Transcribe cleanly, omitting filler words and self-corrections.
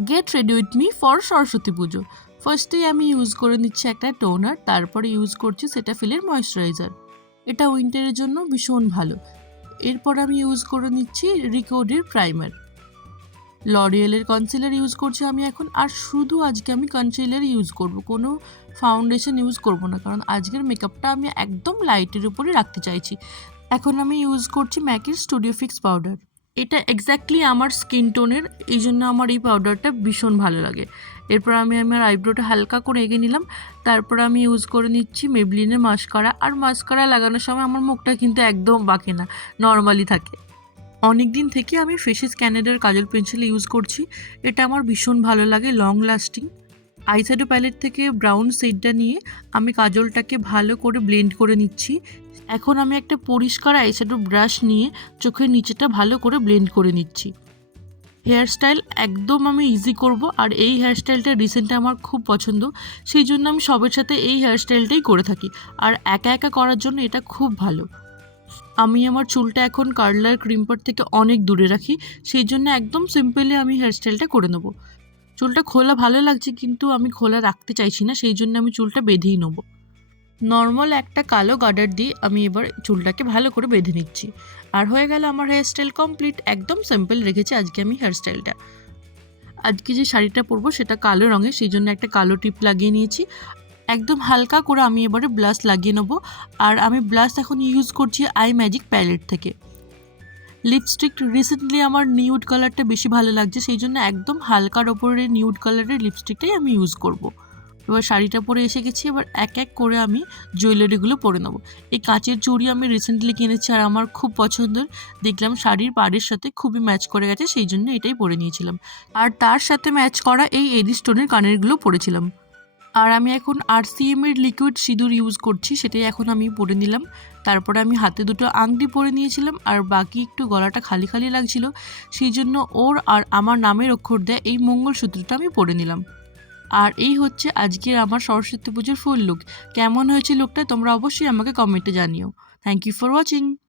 Get ready with me for Saraswati পুজো। ফার্স্টেই আমি use করে নিচ্ছি একটা টোনার, তারপরে ইউজ করছি সেটাফিলের ময়েশ্চারাইজার। এটা উইন্টারের জন্য ভীষণ ভালো। এরপর আমি ইউজ করে নিচ্ছি রিকোডির প্রাইমার। লরিয়েলের কনসিলার ইউজ করছি আমি এখন, আর শুধু আজকে আমি কনসিলার ইউজ করব, কোনো ফাউন্ডেশন ইউজ করব না, কারণ আজকের মেকআপটা আমি একদম লাইটের উপরে রাখতে চাইছি। এখন আমি ইউজ করছি ম্যাকের স্টুডিও ফিক্স পাউডার। এটা এক্স্যাক্টলি আমার স্কিন টোনের, এই জন্য আমার এই পাউডারটা ভীষণ ভালো লাগে। এরপর আমি আমার আইব্রোটা হালকা করে এঁকে নিলাম। তারপর আমি ইউজ করে নিচ্ছি মেবলিনের মাস্কারা। আর মাস্কারা লাগানোর সময় আমার মুখটা কিন্তু একদম বাঁকে না, নর্মালি থাকে। অনেক দিন থেকে আমি ফেসেস ক্যানাডার কাজল পেন্সিল ইউজ করছি। এটা আমার ভীষণ ভালো লাগে, লং লাস্টিং। আইশ্যাডো প্যালেট থেকে ব্রাউন শেডটা নিয়ে আমি কাজলটাকে ভালো করে ব্লেন্ড করে নিচ্ছি। এখন আমি একটা পরিষ্কার আইশ্যাডো ব্রাশ নিয়ে চোখের নিচেটা ভালো করে ব্লেন্ড করে নিচ্ছি। হেয়ারস্টাইল একদম আমি ইজি করব, আর এই হেয়ারস্টাইলটা রিসেন্টলি আমার খুব পছন্দ, সেই জন্য আমি সবার সাথে এই হেয়ারস্টাইলটাই করে থাকি। আর একা একা করার জন্য এটা খুব ভালো। আমি আমার চুলটা এখন কার্লার ক্রিম্পার থেকে অনেক দূরে রাখি, সেই জন্য একদম সিম্পলি আমি হেয়ারস্টাইলটা করে নেবো। চুলটা খোলা ভালো লাগছে, কিন্তু আমি খোলা রাখতে চাইছি না, সেই জন্য আমি চুলটা বেঁধেই নেবো। নর্মাল একটা কালো গার্ডার দিয়ে আমি এবার চুলটাকে ভালো করে বেঁধে নিচ্ছি। আর হয়ে গেল আমার হেয়ারস্টাইল কমপ্লিট। একদম সিম্পল রেখেছি আজকে আমি হেয়ারস্টাইলটা। আজকে যে শাড়িটা পরবো সেটা কালো রঙের, সেই জন্য একটা কালো টিপ লাগিয়ে নিয়েছি। একদম হালকা করে আমি এবারে ব্লাশ লাগিয়ে নেবো। আর আমি ব্লাশ এখন ইউজ করছি আই ম্যাজিক প্যালেট থেকে। লিপস্টিক রিসেন্টলি আমার নিউড কালারটা বেশি ভালো লাগছে, সেই জন্য একদম হালকার ওপরে নিউড কালারের লিপস্টিকটাই আমি ইউজ করব। এবার শাড়িটা পরে এসে গেছি, এবার এক এক করে আমি জুয়েলারিগুলো পরে নেবো। এই কাঁচের চুড়ি আমি রিসেন্টলি কিনেছি, আর আমার খুব পছন্দের। দেখলাম শাড়ির পাড়ের সাথে খুবই ম্যাচ করে গেছে, সেই জন্য এটাই পরে নিয়েছিলাম। আর তার সাথে ম্যাচ করা এই এডি স্টোনের কানেরগুলো পরেছিলাম। আর আমি এখন RCM এর লিকুইড সিঁদুর ইউজ করছি, সেটাই এখন আমি পরে নিলাম। তারপরে আমি হাতে দুটো আংটি পরে নিয়েছিলাম, আর বাকি একটু গলাটা খালি খালি লাগছিল, সেই জন্য ওর আর আমার নামের অক্ষর দেয় এই মঙ্গলসূত্রটা আমি পরে নিলাম। আর এই হচ্ছে আজকের আমার সরস্বতী পুজোর ফুল লুক। কেমন হয়েছে লুকটা তোমরা অবশ্যই আমাকে কমেন্টে জানিও। Thank you for watching.